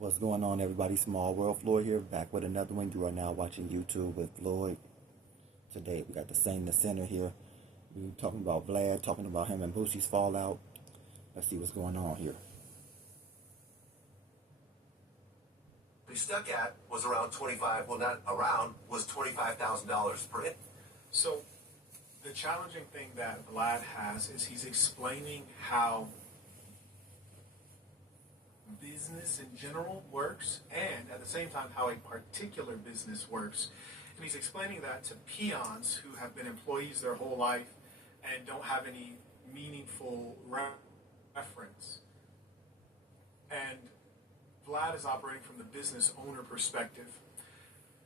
What's going on, everybody? Small World Floyd here, back with another one. You are now watching YouTube with Floyd. Today, we got the Saint in the center here. We're talking about Vlad, talking about him and Boosie's fallout. Let's see what's going on here. What he stuck at was around 25, well, not around, was $25,000 per hit. So the challenging thing that Vlad has is he's explaining how business in general works, and at the same time how a particular business works. And he's explaining that to peons who have been employees their whole life and don't have any meaningful reference. And Vlad is operating from the business owner perspective.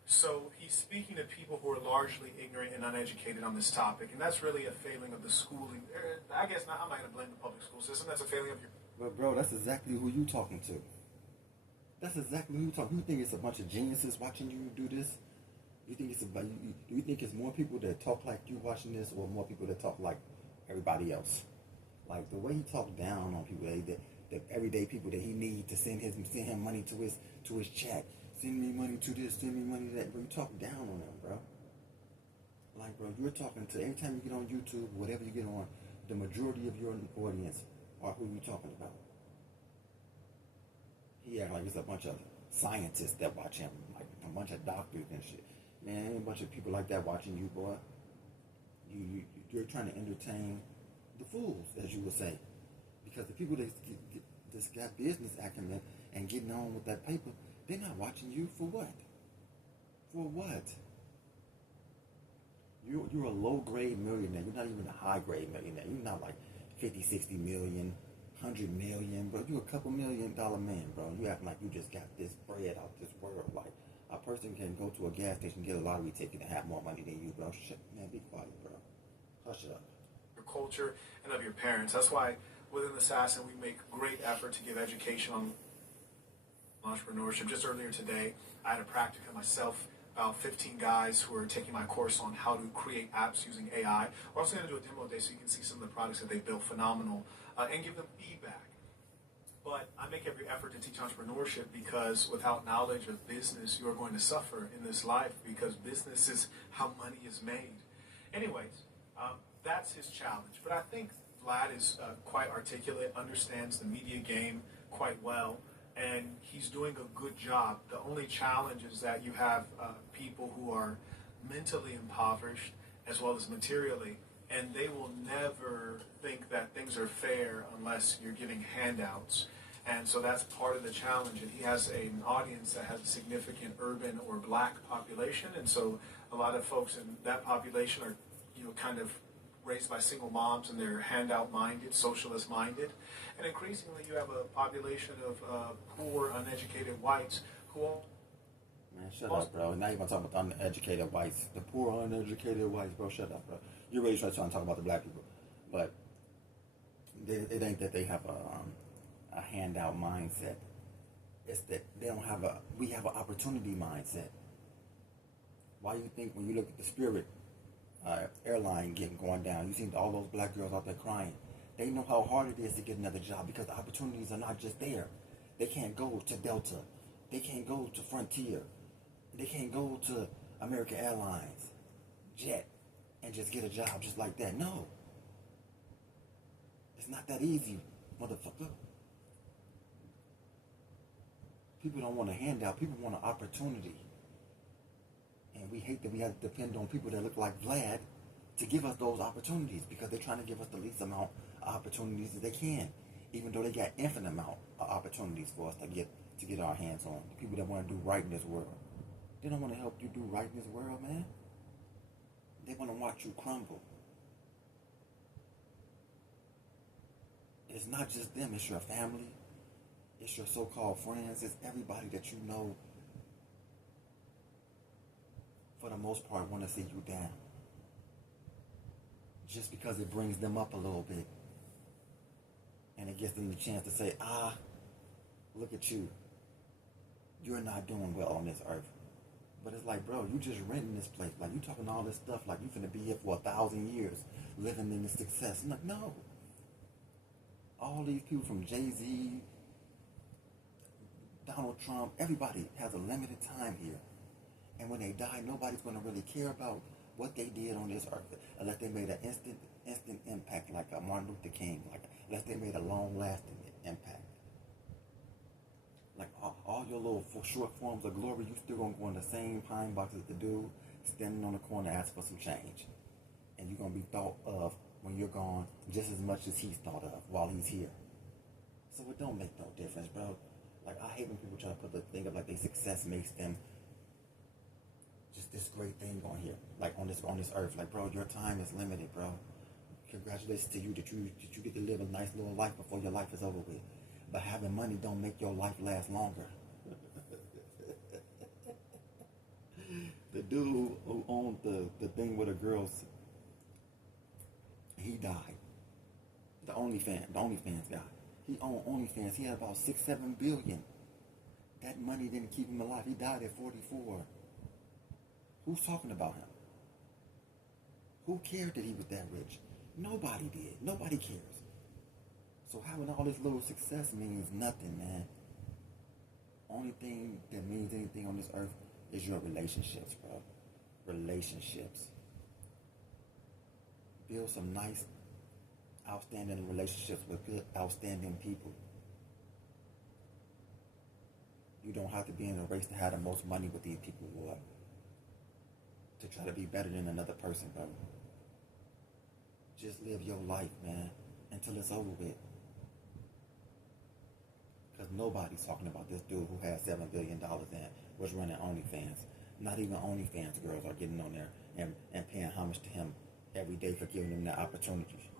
So he's speaking to people who are largely ignorant and uneducated on this topic, and that's really a failing of the schooling. I guess not, I'm not going to blame the public school system. That's a failing of your... But bro, that's exactly who you talking to. That's exactly who you talking. You think it's a bunch of geniuses watching you do this? You think it's about you? Do you think it's more people that talk like you watching this, or more people that talk like everybody else? Like the way he talk down on people, the everyday people that he need to send him money to his chat. Send me money to this, send me money to that. Bro, you talk down on them, bro. Like, bro, you're talking to, every time you get on YouTube, whatever you get on, the majority of your audience are who you talking about. He act like it's a bunch of scientists that watch him, like a bunch of doctors and shit. Man, ain't a bunch of people like that watching you, boy. You're trying to entertain the fools, as you would say. Because the people that just got business acumen and getting on with that paper, they're not watching you for what? For what? You're a low-grade millionaire. You're not even a high-grade millionaire. You're not like 50, 60 million, 100 million, bro. You're a couple $1 million man, bro. You act like you just got this bread out this world. Like, a person can go to a gas station, get a lottery ticket, and have more money than you, bro. Shit, man, be quiet, bro. Hush it up. Your culture and of your parents. That's why within Assassin we make great effort to give education on entrepreneurship. Just earlier today, I had a practicum myself, about 15 guys who are taking my course on how to create apps using AI. We're also going to do a demo day so you can see some of the products that they built, phenomenal, and give them feedback. But I make every effort to teach entrepreneurship because without knowledge of business, you are going to suffer in this life because business is how money is made. Anyways, that's his challenge. But I think Vlad is quite articulate, understands the media game quite well, and he's doing a good job. The only challenge is that you have people who are mentally impoverished as well as materially, and they will never think that things are fair unless you're giving handouts. And so that's part of the challenge. And he has an audience that has a significant urban or black population, and so a lot of folks in that population are, kind of raised by single moms, and they're handout-minded, socialist-minded. And increasingly, you have a population of poor, uneducated whites who all... Man, shut up, bro. Now you're going to talk about the uneducated whites. The poor, uneducated whites, bro. Shut up, bro. You're really trying to talk about the black people. But it ain't that they have a handout mindset. It's that they don't have we have an opportunity mindset. Why you think when you look at the Spirit airline going down, you see all those black girls out there crying. They know how hard it is to get another job because the opportunities are not just there. They can't go to Delta. They can't go to Frontier. They can't go to American Airlines, Jet, and just get a job just like that. No. It's not that easy, motherfucker. People don't want a handout. People want an opportunity. And we hate that we have to depend on people that look like Vlad to give us those opportunities because they're trying to give us the least amount of opportunities that they can, even though they got infinite amount of opportunities for us to get our hands on. The people that want to do right in this world. They don't want to help you do right in this world, man. They want to watch you crumble. It's not just them, it's your family, it's your so-called friends, it's everybody that you know, for the most part, want to see you down. Just because it brings them up a little bit. And it gives them the chance to say, look at you. You're not doing well on this earth. But it's like, bro, you just renting this place. Like, you talking all this stuff like you finna be here for 1,000 years living in this success. I'm like, no. All these people from Jay-Z, Donald Trump, everybody has a limited time here. And when they die, nobody's going to really care about what they did on this earth unless they made an instant impact like a Martin Luther King, like unless they made a long-lasting impact. Like all your little short forms of glory, you still going to go in the same pine box as the dude standing on the corner asking for some change. And you're going to be thought of when you're gone just as much as he's thought of while he's here. So it don't make no difference, bro. Like, I hate when people try to put the thing of like their success makes them just this great thing on here, like on this earth. Like, bro, your time is limited, bro. Congratulations to you that you get to live a nice little life before your life is over with. But having money don't make your life last longer. The dude who owned the thing with the girls, he died. The OnlyFans guy. He owned OnlyFans. He had about 6-7 billion. That money didn't keep him alive. He died at 44. Who's talking about him? Who cared that he was that rich? Nobody did. Nobody cares. So having all this little success means nothing, man. Only thing that means anything on this earth is your relationships, bro. Relationships. Build some nice, outstanding relationships with good, outstanding people. You don't have to be in a race to have the most money with these people who are to try to be better than another person, bro. Just live your life, man, until it's over with. Because nobody's talking about this dude who had $7 billion and was running OnlyFans. Not even OnlyFans girls are getting on there and paying homage to him every day for giving them the opportunity.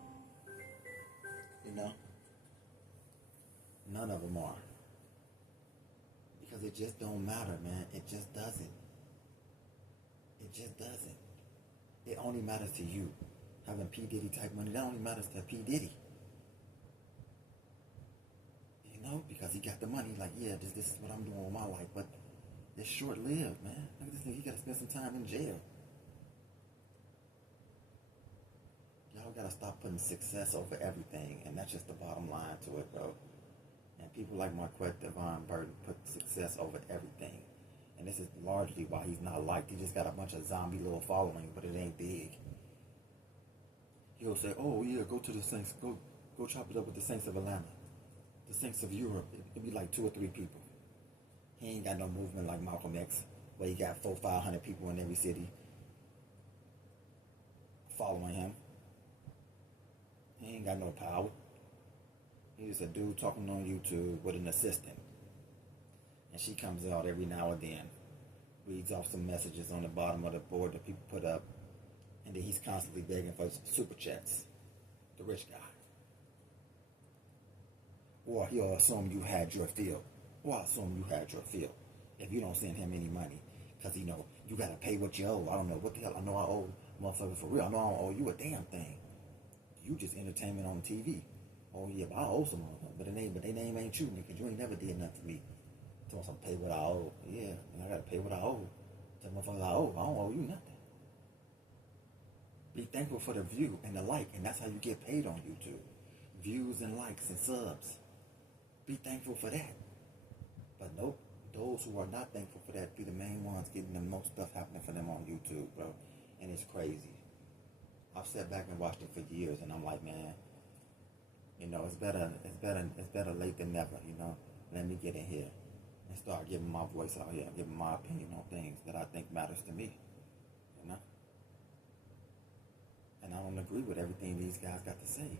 You know? None of them are. Because it just don't matter, man. It just doesn't. It just doesn't. It only matters to you. Having P. Diddy type money, that only matters to P. Diddy. You know, because he got the money, like, yeah, this is what I'm doing with my life, but it's short-lived, man. Look at this nigga, he gotta spend some time in jail. Y'all gotta stop putting success over everything, and that's just the bottom line to it, bro. And people like Marquette Devon Burton put success over everything. And this is largely why he's not liked. He just got a bunch of zombie little following, but it ain't big. He'll say, oh yeah, go to the Saints, go chop it up with the Saints of Atlanta, the Saints of Europe. It'd be like 2 or 3 people. He ain't got no movement like Malcolm X, where he got 400-500 people in every city following him. He ain't got no power. He's a dude talking on YouTube with an assistant. And she comes out every now and then, reads off some messages on the bottom of the board that people put up, and then he's constantly begging for super chats. The rich guy. Or he'll assume you had your fill. Or I'll assume you had your fill if you don't send him any money. Because, you know, you got to pay what you owe. I don't know what the hell. I know I owe motherfucker for real. I know I don't owe you a damn thing. You just entertainment on TV. Oh, yeah, but I owe some of them. But their name ain't you, nigga. You ain't never did nothing for me. Tell me pay what I owe. Yeah, and I got to pay what I owe. Tell motherfuckers I owe. I don't owe you nothing. Be thankful for the view and the like, and that's how you get paid on YouTube. Views and likes and subs. Be thankful for that. But nope, those who are not thankful for that be the main ones getting the most stuff happening for them on YouTube, bro. And it's crazy. I've sat back and watched it for years, and I'm like, man, you know, it's better late than never, you know. Let me get in here and start giving my voice out here, giving my opinion on things that I think matters to me, you know. And I don't agree with everything these guys got to say.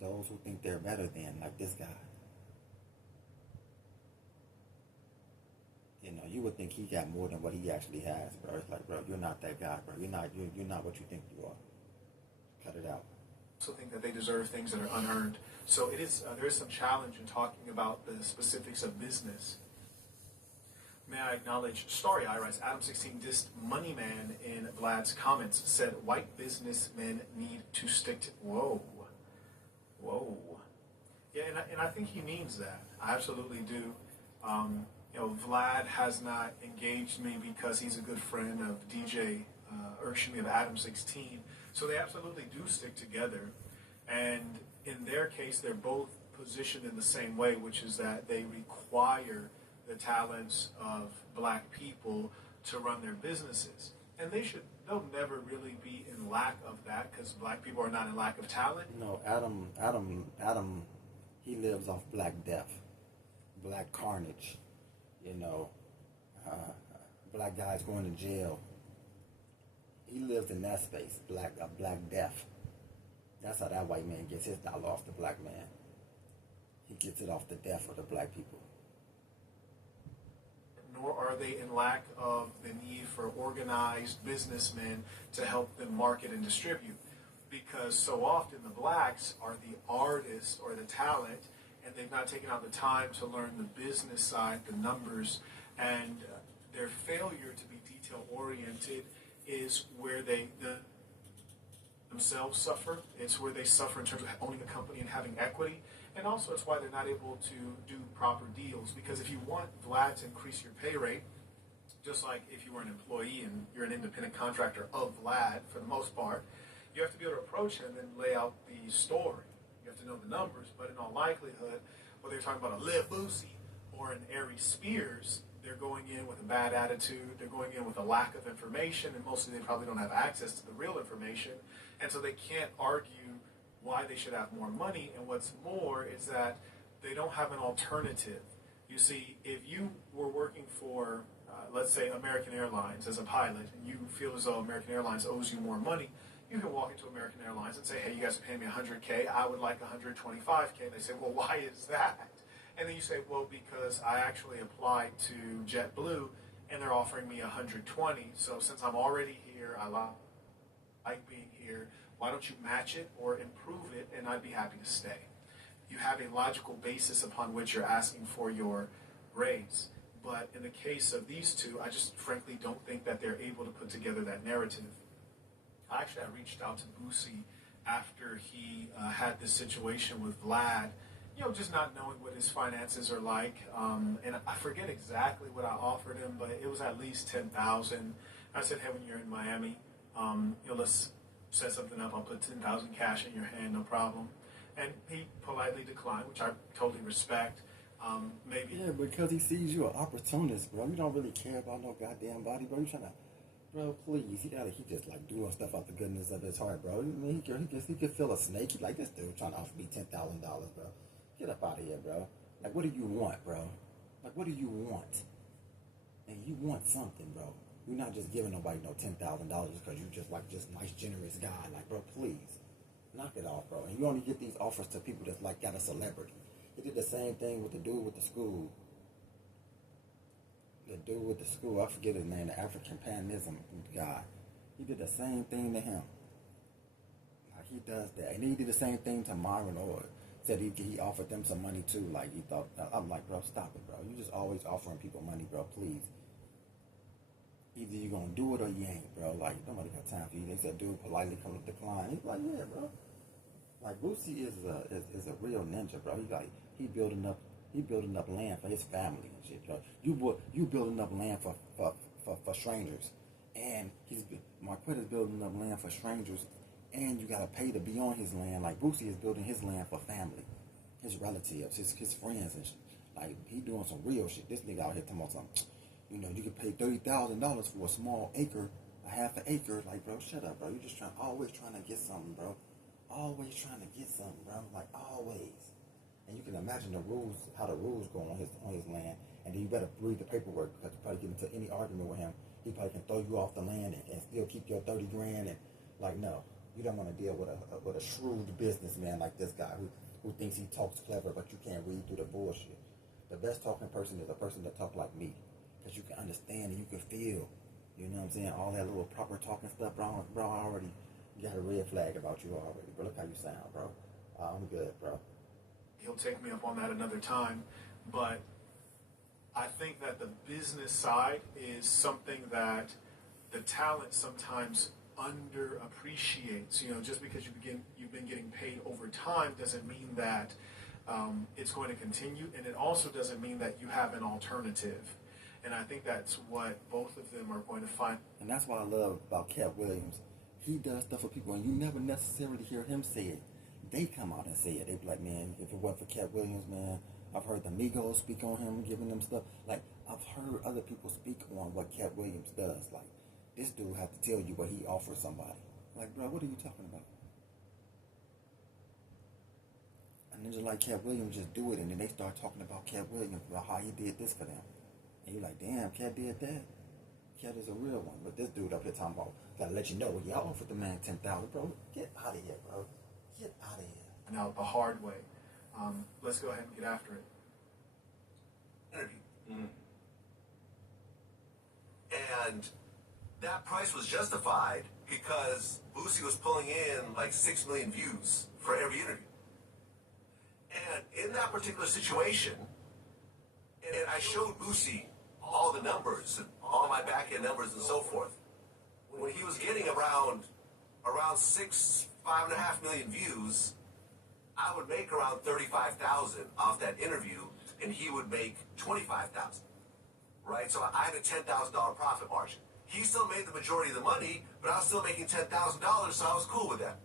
Those who think they're better than, like this guy. You know, you would think he got more than what he actually has, bro. It's like, bro, you're not that guy, bro. You're not what you think you are. Cut it out. Also think that they deserve things that are unearned. So it is. There is some challenge in talking about the specifics of business. May I acknowledge Story Eye writes, Adam 16 dissed Money Man in Vlad's comments, said white businessmen need to stick to... Whoa. Yeah, and I think he means that. I absolutely do. You know, Vlad has not engaged me because he's a good friend of DJ Urshimi of Adam 16. So they absolutely do stick together. And in their case, they're both positioned in the same way, which is that they require the talents of black people to run their businesses. And they'll never really be in lack of that because black people are not in lack of talent. No, Adam, he lives off black death, black carnage, you know, black guys going to jail. He lives in that space, black death. That's how that white man gets his dollar off the black man. He gets it off the death of the black people. Nor are they in lack of the need for organized businessmen to help them market and distribute. Because so often the blacks are the artists or the talent, and they've not taken out the time to learn the business side, the numbers, and their failure to be detail-oriented is where they themselves suffer. It's where they suffer in terms of owning a company and having equity. And also it's why they're not able to do proper deals. Because if you want Vlad to increase your pay rate, just like if you were an employee and you're an independent contractor of Vlad for the most part, you have to be able to approach him and lay out the story. You have to know the numbers, but in all likelihood, whether you're talking about a Liv Boosie or an Ari Spears, they're going in with a bad attitude, they're going in with a lack of information, and mostly they probably don't have access to the real information, and so they can't argue why they should have more money. And what's more is that they don't have an alternative. You see, if you were working for, let's say, American Airlines as a pilot, and you feel as though American Airlines owes you more money, you can walk into American Airlines and say, hey, you guys are paying me $100K, I would like $125K. And they say, well, why is that? And then you say, well, because I actually applied to JetBlue, and they're offering me $120. So since I'm already here, I like being here, why don't you match it or improve it, and I'd be happy to stay. You have a logical basis upon which you're asking for your raise. But in the case of these two, I just frankly don't think that they're able to put together that narrative. I reached out to Boosie after he had this situation with Vlad, just not knowing what his finances are like. And I forget exactly what I offered him, but it was at least $10,000. I said, hey, when you're in Miami, let's set something up. I'll put $10,000 cash in your hand, no problem. And he politely declined, which I totally respect. Maybe. Yeah, because he sees you an opportunist, bro. You don't really care about no goddamn body, bro. You trying to, bro, please. He just like doing stuff out the goodness of his heart, bro. I mean, he could feel a snake. He like, this dude trying to offer me $10,000, bro. Get up out of here, bro. Like, what do you want, bro? Like, what do you want? And you want something, bro. You're not just giving nobody no $10,000 because you just nice, generous guy. Like, bro, please. Knock it off, bro. And you only get these offers to people that's like got a celebrity. He did the same thing with the dude with the school. The dude with the school, I forget his name, the African Panism guy. He did the same thing to him. Like, he does that. And he did the same thing to Myron Orr. Said he offered them some money too. Like, he thought, I'm like, bro, stop it, bro. You just always offering people money, bro, please. Either you gonna do it or you ain't, bro. Like, nobody got time for you. They said, dude, politely come to decline. He's like, yeah, bro. Like, Boosie is a real ninja, bro. He building up land for his family and shit, bro. You building up land for strangers, and Marquette is building up land for strangers, and you gotta pay to be on his land. Like, Boosie is building his land for family, his relatives, his friends and shit. Like, he doing some real shit. This nigga out here talking about something. You can pay $30,000 for a small acre, a half an acre. Like, bro, shut up, bro. You just always trying to get something, bro. Always trying to get something, bro. Like, always. And you can imagine how the rules go on his land. And then you better read the paperwork, because you probably get into any argument with him. He probably can throw you off the land and still keep your 30 grand. And like, no, you don't want to deal with a shrewd businessman like this guy who thinks he talks clever, but you can't read through the bullshit. The best talking person is a person that talks like me, because you can understand and you can feel. You know what I'm saying? All that little proper talking stuff, bro. I already got a red flag about you already, bro. Look how you sound, bro. I'm good, bro. He'll take me up on that another time, but I think that the business side is something that the talent sometimes underappreciates. Just because you've been getting paid over time doesn't mean that it's going to continue, and it also doesn't mean that you have an alternative. And I think that's what both of them are going to find. And that's what I love about Cat Williams. He does stuff for people, and you never necessarily hear him say it. they come out and say it. They be like, man, if it wasn't for Cat Williams, man, I've heard the Migos speak on him, giving them stuff. Like, I've heard other people speak on what Cat Williams does. Like, this dude have to tell you what he offers somebody. Like, bro, what are you talking about? And then just like Cat Williams just do it, and then they start talking about Cat Williams, about how he did this for them. And you're like, damn, Cat did that? Cat is a real one. But this dude up here talking about, gotta let you know, y'all offered the man 10,000, bro. Get out of here, bro. Get out of here. Now, the hard way. Let's go ahead and get after it. Interview. And that price was justified because Boosie was pulling in like 6 million views for every interview. And in that particular situation, and I showed Boosie all the numbers and all my back end numbers and so forth. When he was getting around 5.5 million views, I would make around 35,000 off that interview, and he would make 25,000. Right? So I had a $10,000 profit margin. He still made the majority of the money, but I was still making $10,000, so I was cool with that.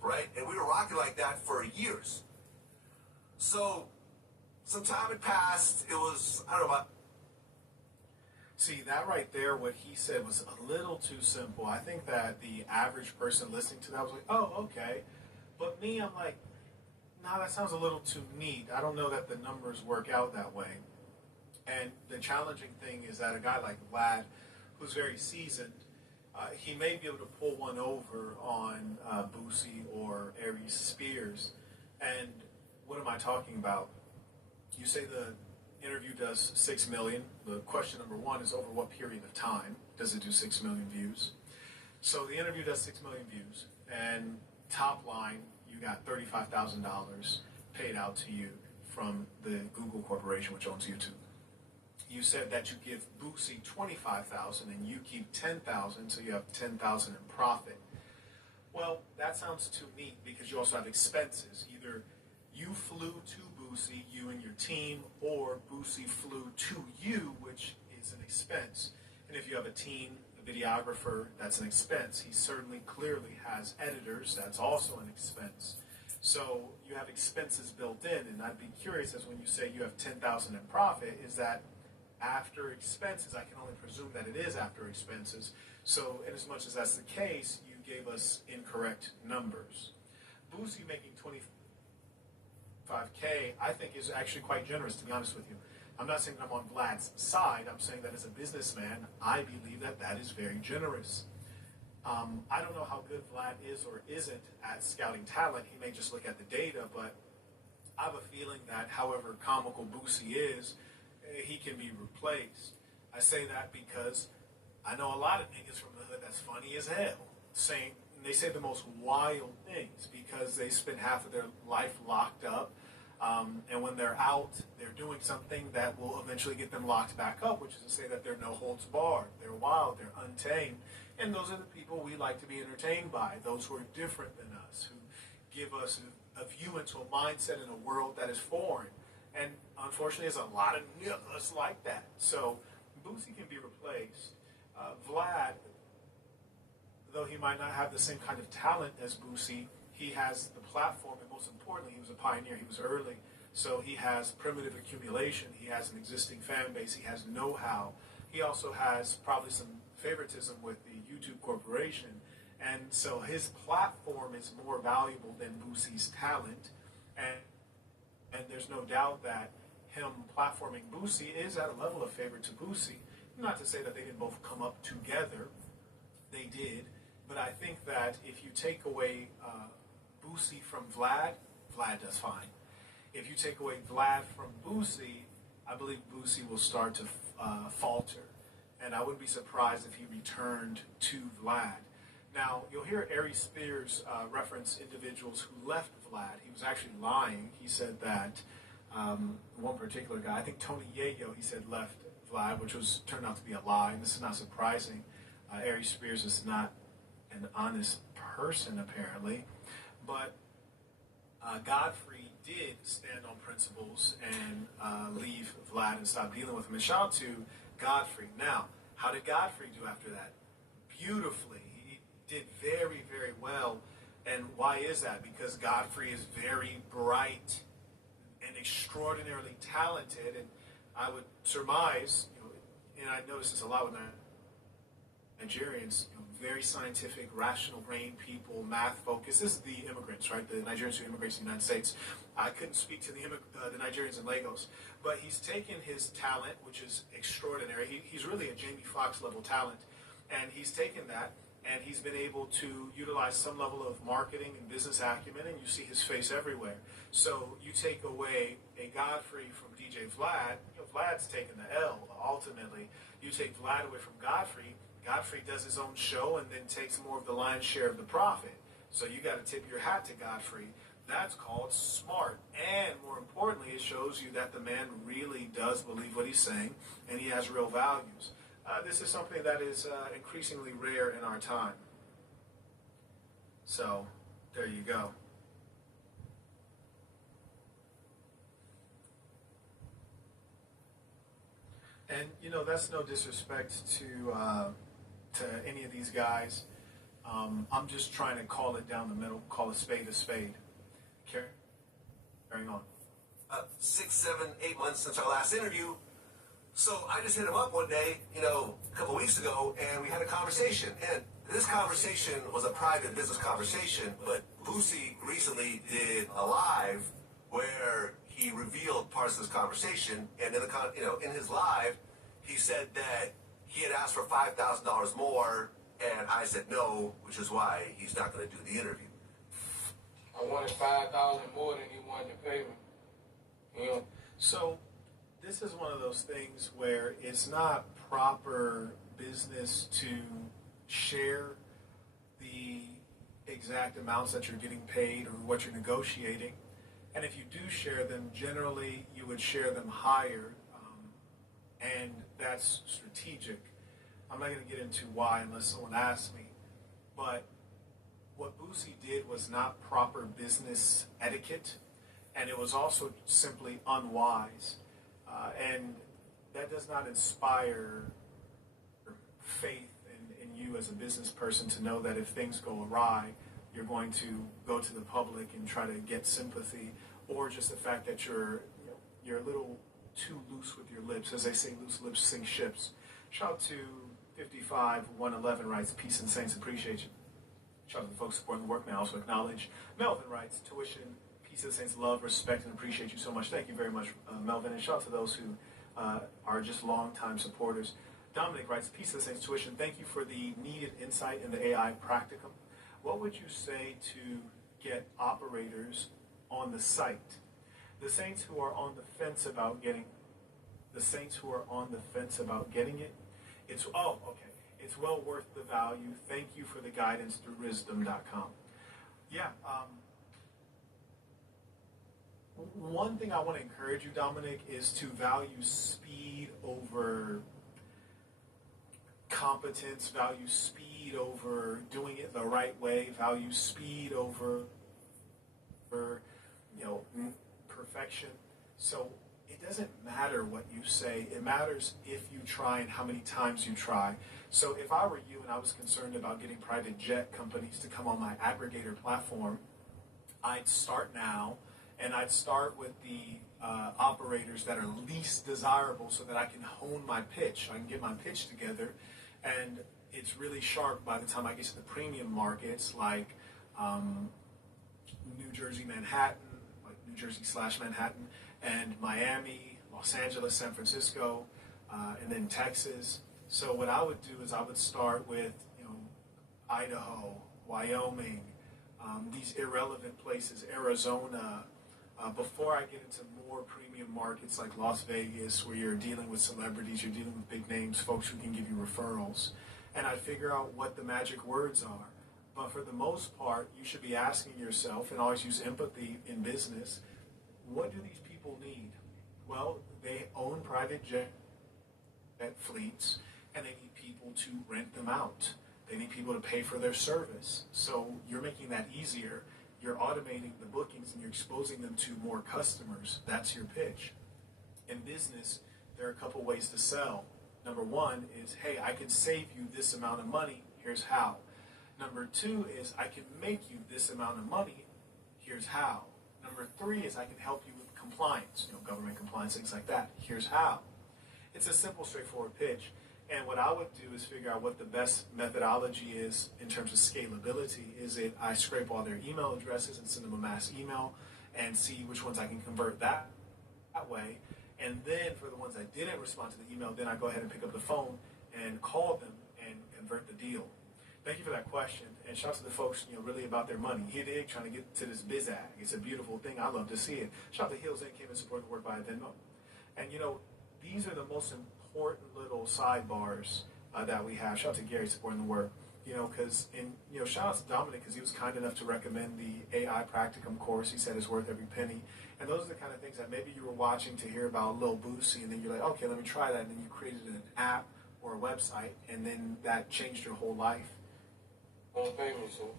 Right? And we were rocking like that for years. So some time had passed. It was, I don't know, about... See, that right there, what he said was a little too simple. I think that the average person listening to that was like, oh, okay. But me, I'm like, nah, that sounds a little too neat. I don't know that the numbers work out that way. And the challenging thing is that a guy like Vlad, who's very seasoned, he may be able to pull one over on Boosie or Aries Spears. And what am I talking about? You say the interview does 6 million. The question number one is, over what period of time does it do 6 million views? So the interview does 6 million views, and top line, you got $35,000 paid out to you from the Google Corporation, which owns YouTube. You said that you give Boosie 25,000 and you keep 10,000, so you have 10,000 in profit. Well, that sounds too neat because you also have expenses. Either you flew to Boosie, you and your team, or Boosie flew to you, which is an expense. And if you have a team, a videographer, that's an expense. He certainly clearly has editors, that's also an expense. So you have expenses built in, and I'd be curious as when you say you have 10,000 in profit, is that after expenses? I can only presume that it is after expenses. So in as much as that's the case, you gave us incorrect numbers. Boosie making 25K, I think, is actually quite generous, to be honest with you. I'm not saying I'm on Vlad's side. I'm saying that as a businessman, I believe that that is very generous. I don't know how good Vlad is or isn't at scouting talent. He may just look at the data, but I have a feeling that however comical Boosie is, he can be replaced. I say that because I know a lot of niggas from the hood that's funny as hell. They say the most wild things because they spend half of their life locked up. And when they're out, they're doing something that will eventually get them locked back up, which is to say that they're no holds barred. They're wild, they're untamed. And those are the people we like to be entertained by, those who are different than us, who give us a view into a mindset in a world that is foreign. And unfortunately, there's a lot of niggas like that. So Boosie can be replaced. Vlad, though he might not have the same kind of talent as Boosie, he has the platform, and most importantly, he was a pioneer. He was early. So he has primitive accumulation. He has an existing fan base. He has know-how. He also has probably some favoritism with the YouTube Corporation. And so his platform is more valuable than Boosie's talent. And there's no doubt that him platforming Boosie is at a level of favor to Boosie. Not to say that they didn't both come up together. They did. But I think that if you take away Boosie from Vlad, Vlad does fine. If you take away Vlad from Boosie, I believe Boosie will start to falter. And I wouldn't be surprised if he returned to Vlad. Now, you'll hear Aries Spears reference individuals who left Vlad. He was actually lying. He said that one particular guy, I think Tony Yayo, he said left Vlad, which turned out to be a lie. And this is not surprising. Aries Spears is not an honest person, apparently. But Godfrey did stand on principles and leave Vlad and stop dealing with him. And shout out to Godfrey. Now, how did Godfrey do after that? Beautifully. He did very, very well. And why is that? Because Godfrey is very bright and extraordinarily talented, and I would surmise, and I notice this a lot with Nigerians, very scientific, rational brain people, math focused. This is the immigrants, right? The Nigerians who immigrate to the United States. I couldn't speak to the Nigerians in Lagos, but he's taken his talent, which is extraordinary. He's really a Jamie Foxx level talent, and he's taken that and he's been able to utilize some level of marketing and business acumen, and you see his face everywhere. So you take away a Godfrey from DJ Vlad, Vlad's taking the L ultimately. You take Vlad away from Godfrey, Godfrey does his own show and then takes more of the lion's share of the profit. So you got to tip your hat to Godfrey. That's called smart. And more importantly, it shows you that the man really does believe what he's saying and he has real values. This is something that is increasingly rare in our time. So there you go. And that's no disrespect to any of these guys. I'm just trying to call it down the middle, call a spade a spade. Carrying on. 6, 7, 8 months since our last interview. So I just hit him up one day, a couple weeks ago, and we had a conversation. And this conversation was a private business conversation, but Boosie recently did a live where he revealed parts of this conversation. And in his live, he said that he had asked for $5,000 more, and I said no, which is why he's not going to do the interview. I wanted $5,000 more than he wanted to pay me. So this is one of those things where it's not proper business to share the exact amounts that you're getting paid or what you're negotiating. And if you do share them, generally you would share them higher, and that's strategic. I'm not going to get into why unless someone asks me, but what Boosie did was not proper business etiquette, and it was also simply unwise. And that does not inspire faith in you as a business person to know that if things go awry, you're going to go to the public and try to get sympathy, or just the fact that you're a little too loose with your lips. As they say, loose lips sink ships. Shout out to 55-111 writes, peace and saints, appreciate you. Shout out to the folks supporting the work now. Also acknowledge Melvin writes, tuition, peace and saints, love, respect, and appreciate you so much. Thank you very much, Melvin. And shout out to those who are just long-time supporters. Dominic writes, peace and saints, tuition. Thank you for the needed insight in the AI practicum. What would you say to get operators on the site? The saints who are on the fence about getting it, it's well worth the value. Thank you for the guidance through wisdom.com. Yeah. One thing I want to encourage you, Dominic, is to value speed over competence, value speed over doing it the right way, value speed over perfection. So it doesn't matter what you say. It matters if you try and how many times you try. So if I were you and I was concerned about getting private jet companies to come on my aggregator platform, I'd start now, and I'd start with the operators that are least desirable so that I can hone my pitch. I can get my pitch together, and it's really sharp by the time I get to the premium markets like New Jersey, Manhattan, like New Jersey/Manhattan, and Miami, Los Angeles, San Francisco, and then Texas. So what I would do is I would start with, Idaho, Wyoming, these irrelevant places, Arizona, before I get into more premium markets like Las Vegas, where you're dealing with celebrities, you're dealing with big names, folks who can give you referrals. And I'd figure out what the magic words are. But for the most part, you should be asking yourself, and always use empathy in business, what do these people need? Well, they own private jet fleets, and they need people to rent them out. They need people to pay for their service. So you're making that easier. You're automating the bookings, and you're exposing them to more customers. That's your pitch. In business, there are a couple ways to sell. Number one is, hey, I can save you this amount of money. Here's how. Number two is I can make you this amount of money. Here's how. Number three is I can help you with compliance, government compliance, things like that. Here's how. It's a simple, straightforward pitch. And what I would do is figure out what the best methodology is in terms of scalability. Is it I scrape all their email addresses and send them a mass email and see which ones I can convert that way. And then for the ones I didn't respond to the email, then I go ahead and pick up the phone and call them and convert the deal. Thank you for that question. And shout out to the folks, really about their money. Here they trying to get to this biz ag. It's a beautiful thing. I love to see it. Shout out to Hills and came and support the work by Venmo. And these are the most important little sidebars that we have. Shout out to Gary supporting the work. Because shout out to Dominic because he was kind enough to recommend the AI Practicum course. He said it's worth every penny. And those are the kind of things that maybe you were watching to hear about Lil Boosie, and then you're like, okay, let me try that. And then you created an app or a website, and then that changed your whole life. Don't pay me, so.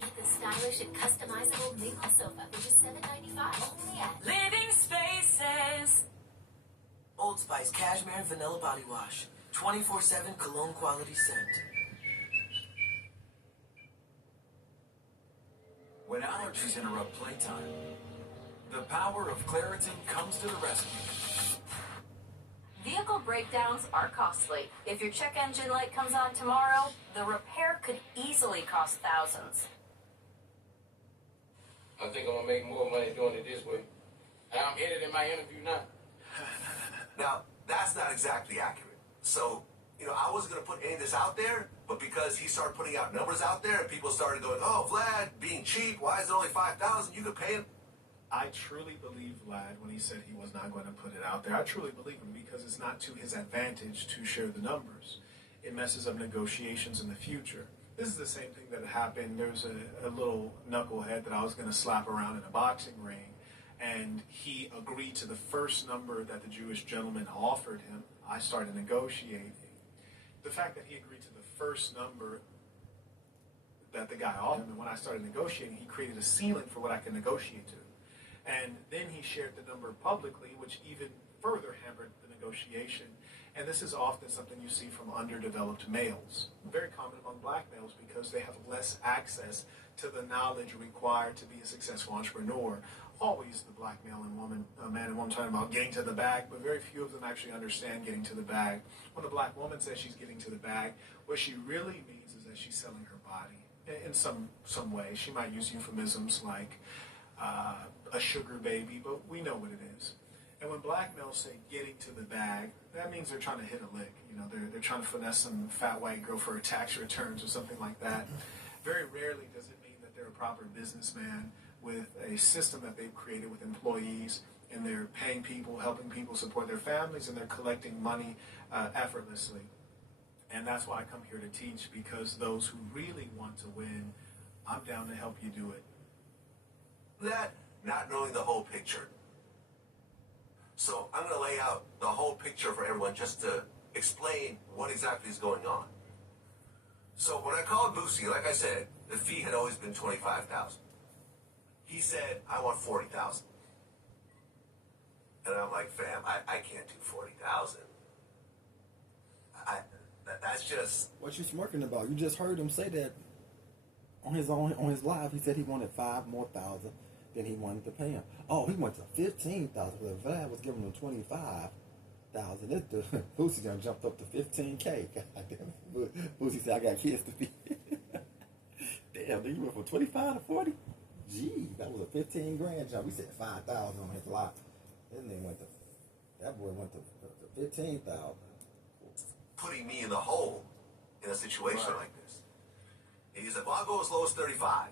The stylish and customizable maple sofa for just $7.95 only at Living Spaces. Old Spice Cashmere Vanilla Body Wash. 24/7 cologne quality scent. When allergies interrupt playtime, the power of Claritin comes to the rescue. Vehicle breakdowns are costly. If your check engine light comes on tomorrow, the repair could easily cost thousands. I think I'm gonna make more money doing it this way. And I'm editing my interview now. Now, that's not exactly accurate. So, I wasn't going to put any of this out there, but because he started putting out numbers out there and people started going, oh, Vlad, being cheap, why is it only $5,000? You could pay him. I truly believe Vlad when he said he was not going to put it out there. I truly believe him because it's not to his advantage to share the numbers. It messes up negotiations in the future. This is the same thing that happened. There was a little knucklehead that I was going to slap around in a boxing ring, and he agreed to the first number that the Jewish gentleman offered him. I started negotiating. The fact that he agreed to the first number that the guy offered him, and when I started negotiating, he created a ceiling for what I could negotiate to. And then he shared the number publicly, which even further hampered the negotiation. And this is often something you see from underdeveloped males. Very common among black males because they have less access to the knowledge required to be a successful entrepreneur. Always the black male and woman, man and woman talking about getting to the bag, but very few of them actually understand getting to the bag. When a black woman says she's getting to the bag, what she really means is that she's selling her body in some way. She might use euphemisms like a sugar baby, but we know what it is. And when black males say getting to the bag, that means they're trying to hit a lick. They're trying to finesse some fat white girl for her tax returns or something like that. Very rarely does it mean that they're a proper businessman with a system that they've created with employees, and they're paying people, helping people support their families, and they're collecting money effortlessly. And that's why I come here to teach, because those who really want to win, I'm down to help you do it. That, not knowing the whole picture. So I'm going to lay out the whole picture for everyone just to explain what exactly is going on. So when I called Boosie, like I said, the fee had always been $25,000. He said, I want $40,000. And I'm like, fam, I can't do $40,000. That's just... What you smirking about? You just heard him say that on his live. He said he wanted $5,000 more than he wanted to pay him. Oh, he went to $15,000. But Vlad was giving him $25,000. Boosie done jumped up to $15K. Boosie said, I got kids to feed. Damn, dude, you went from 25 to 40? Gee, that was a 15 grand jump. We said 5,000 on his lot. That boy went to 15,000. Putting me in the hole in a situation like this. And he said, well, I'll go as low as 35.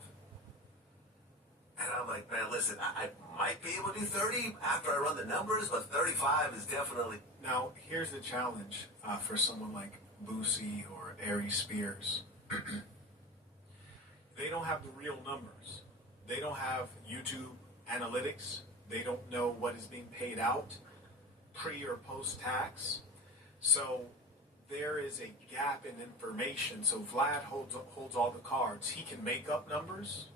And I'm like, man, listen, I might be able to do 30 after I run the numbers, but 35 is definitely... Now, here's the challenge for someone like Boosie or Ari Spears. They don't have the real numbers. They don't have YouTube analytics. They don't know what is being paid out pre or post tax. So there is a gap in information. So Vlad holds all the cards. He can make up numbers.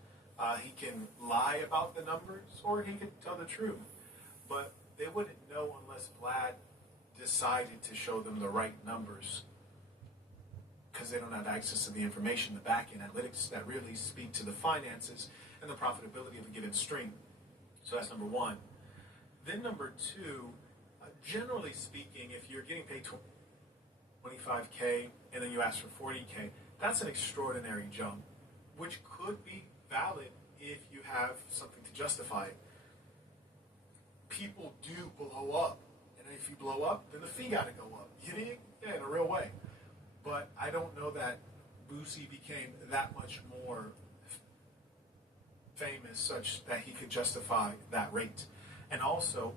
He can lie about the numbers, or he can tell the truth. But they wouldn't know unless Vlad decided to show them the right numbers. because they don't have access to the information, the back-end analytics that really speak to the finances and the profitability of a given stream. So that's number one. Then number two, generally speaking, if you're getting paid $25K and then you ask for $40K, that's an extraordinary jump, which could be valid if you have something to justify it. People do blow up, and if you blow up, then the fee got to go up. You dig? Yeah, in a real way. But I don't know that Boosie became that much more famous such that he could justify that rate. And also,